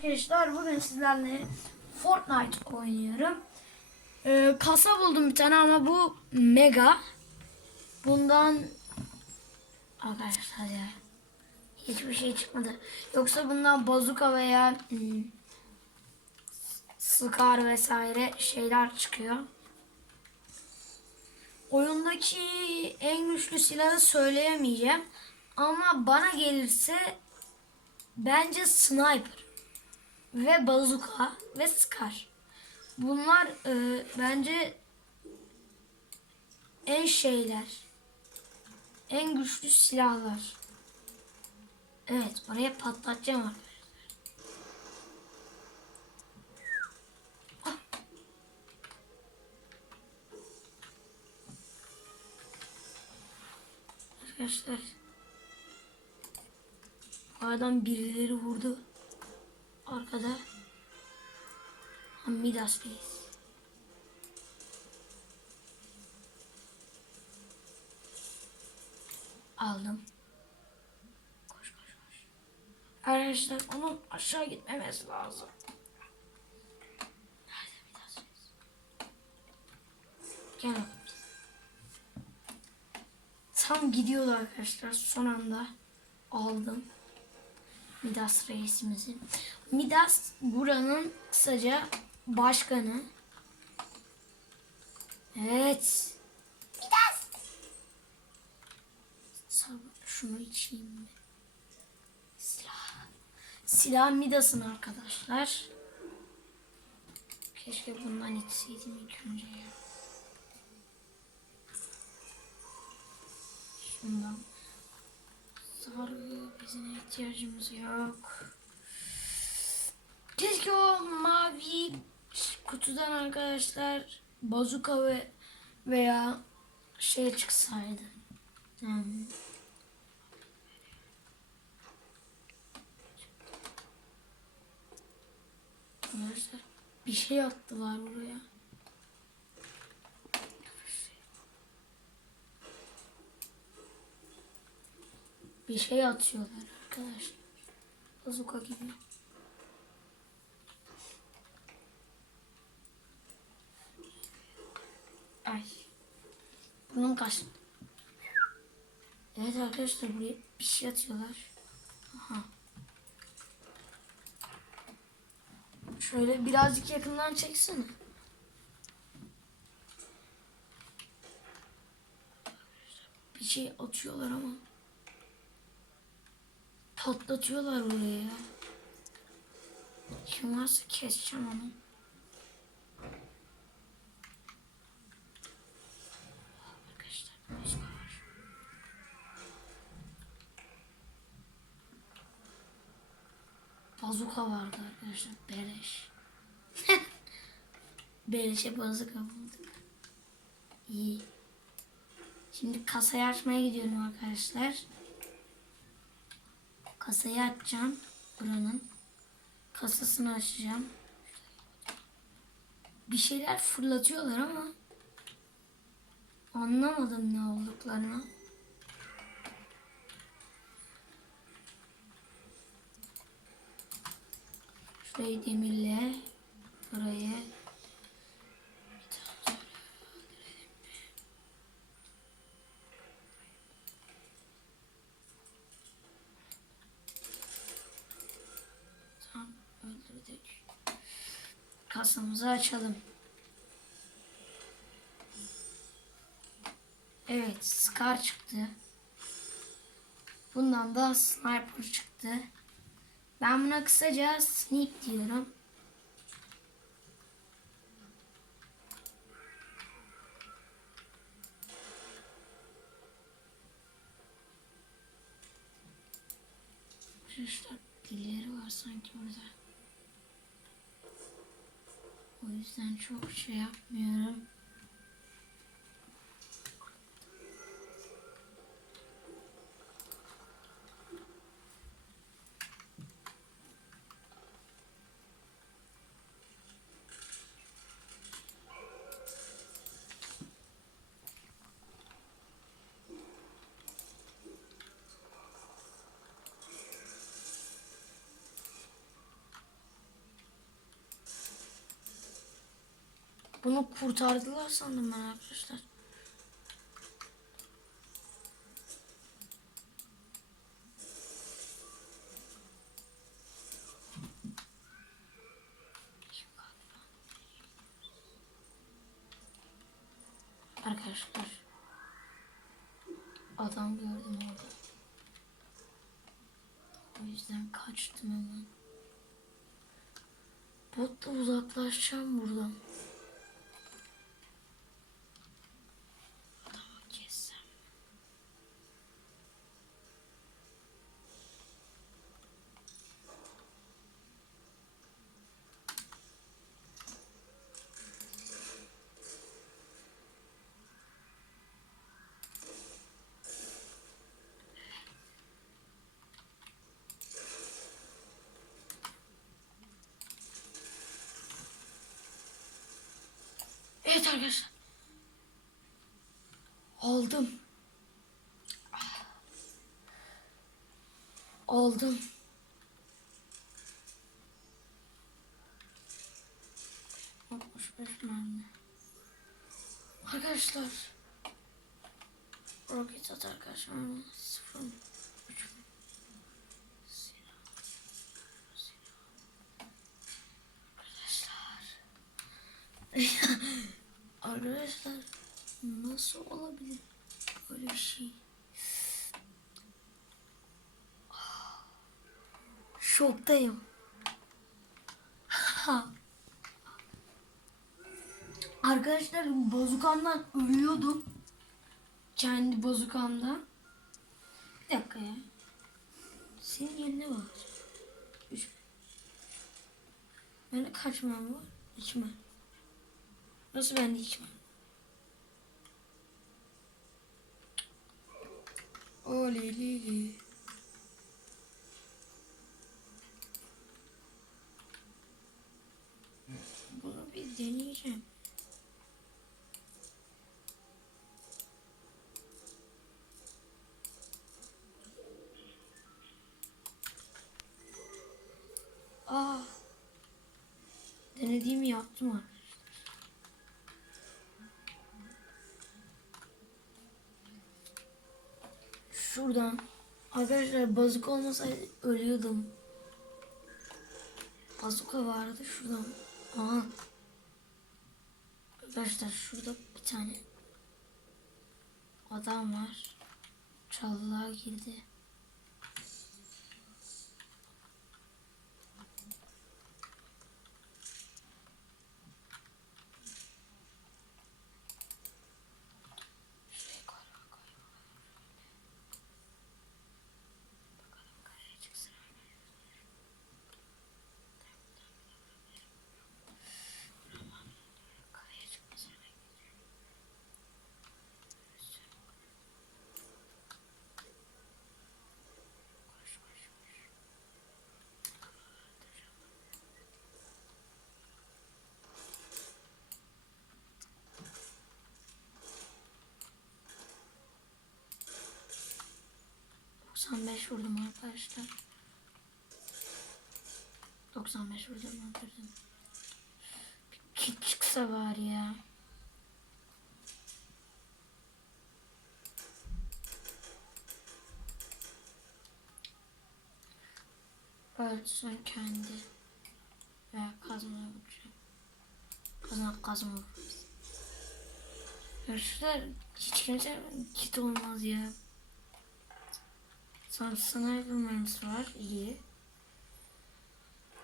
arkadaşlar bugün sizlerle Fortnite oynuyorum. Ee, kasa buldum bir tane ama bu mega. Bundan arkadaşlar ya hiçbir şey çıkmadı. Yoksa bundan bazuka veya hmm, Scar vesaire şeyler çıkıyor. Oyundaki en güçlü silahı söyleyemeyeceğim. Ama bana gelirse bence sniper ve bazuka ve scar. Bunlar e, bence en şeyler. En güçlü silahlar. Evet oraya patlatacağım arkadaşlar. Ah. Arkadaşlar. Bu adam birileri vurdu. Arkada. Ha, Midas Reis. Aldım. Koş koş koş. Arkadaşlar onun aşağı gitmemesi lazım. Nerede Midas? Gel. Tam gidiyordu arkadaşlar. Son anda aldım. Midas reisimizin. Midas buranın kısaca başkanı. Evet. Midas. Şunu içeyim? Silah. Silah Midas'ın arkadaşlar. Keşke bundan içseydim ilk önce ya. Şundan. Sargı bezine ihtiyacımız yok. Keşke o mavi kutudan arkadaşlar bazuka ve veya şey çıksaydı. Hmm. Arkadaşlar bir şey attılar buraya. Bir şey atıyorlar arkadaşlar. Bazuka gibi. Ay. Bunun kaç. Evet arkadaşlar buraya bir şey atıyorlar. Aha. Şöyle birazcık yakından çeksene. Bir şey atıyorlar ama. Patlatıyorlar burayı ya. Kim varsa keseceğim onu. Arkadaşlar. Bazuka vardı arkadaşlar. Beleş. Beleşe bazuka bulduk. İyi. Şimdi kasayı açmaya gidiyorum arkadaşlar. Kasayı açacağım. Buranın. Kasasını açacağım. Bir şeyler fırlatıyorlar ama anlamadım ne olduklarını. Şurayı demirle burayı Tamam öldürdük. Kasamızı açalım. Evet Scar çıktı. Bundan da Sniper çıktı. Ben buna kısaca Sneak diyorum. Arkadaşlar birileri var sanki orada. O yüzden çok şey yapmıyorum. Bunu kurtardılar sandım ben arkadaşlar. Arkadaşlar adam gördüm orada. O yüzden kaçtım hemen. Botla uzaklaşacağım buradan. Evet arkadaşlar. Aldım. Aldım. Arkadaşlar. Roket at arkadaşlar. Sıfır. Üç. Silah. Silah. Arkadaşlar. Arkadaşlar nasıl olabilir böyle bir şey? Şoktayım. Arkadaşlar bazukamdan ölüyordum. Kendi bazukamdan. Bir dakika ya. Senin yerine bak. Üç. Bende kaç mermi var? İki mermi. Nasıl bende hiç var? Oley lili. Bunu bir deneyeceğim. Aa. Denediğimi yaptım arkadaşlar. Arkadaşlar bazuka olmasaydı ölüyordum. Bazuka vardı şuradan. Aha. Arkadaşlar şurada bir tane adam var. Çalılığa girdi. 95 vurdum arkadaşlar. 95 vurdum öldürdüm. Bir çıksa var ya. Ölsün kendi. Veya kazmaya vuracağım. Kazan kazma vururuz. Arkadaşlar hiç kimse git olmaz ya. Sonra sniper mermisi var. iyi.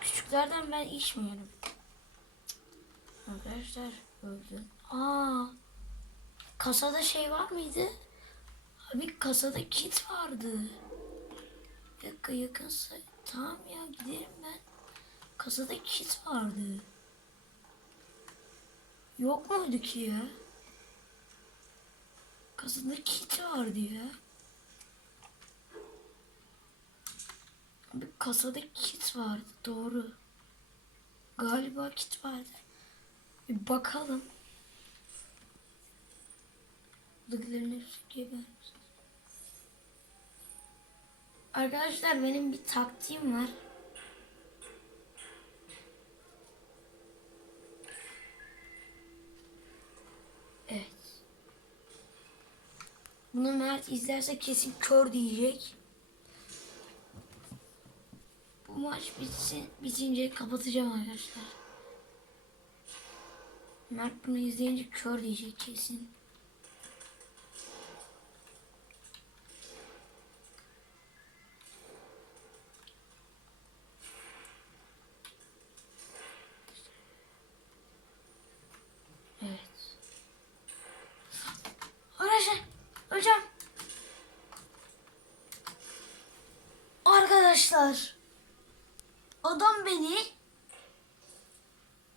Küçüklerden ben içmiyorum. Arkadaşlar öldü. Aa, kasada şey var mıydı? Abi kasada kit vardı. Dakika yakınsa. Tamam ya giderim ben. Kasada kit vardı. Yok muydu ki ya? Kasada kit vardı ya. Bir kasada kit vardı doğru. Galiba kit vardı. Bir bakalım. Buradakilerin hepsi gebermiş. Arkadaşlar benim bir taktiğim var. Evet. Bunu Mert izlerse kesin kör diyecek. Bu maç bitsin, bitince kapatacağım arkadaşlar. Mert bunu izleyince kör diyecek kesin. Evet. Arkadaşlar hocam. Arkadaşlar. Adam beni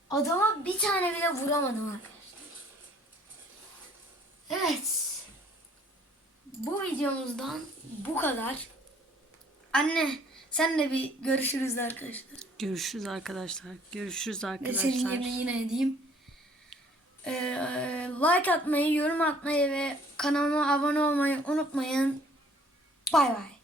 adama bir tane bile vuramadım arkadaşlar. Evet. Bu videomuzdan bu kadar. Anne sen de bir görüşürüz arkadaşlar. Görüşürüz arkadaşlar. Görüşürüz Ve arkadaşlar. senin yerine yine edeyim. Ee, like atmayı, yorum atmayı ve kanalıma abone olmayı unutmayın. Bay bay.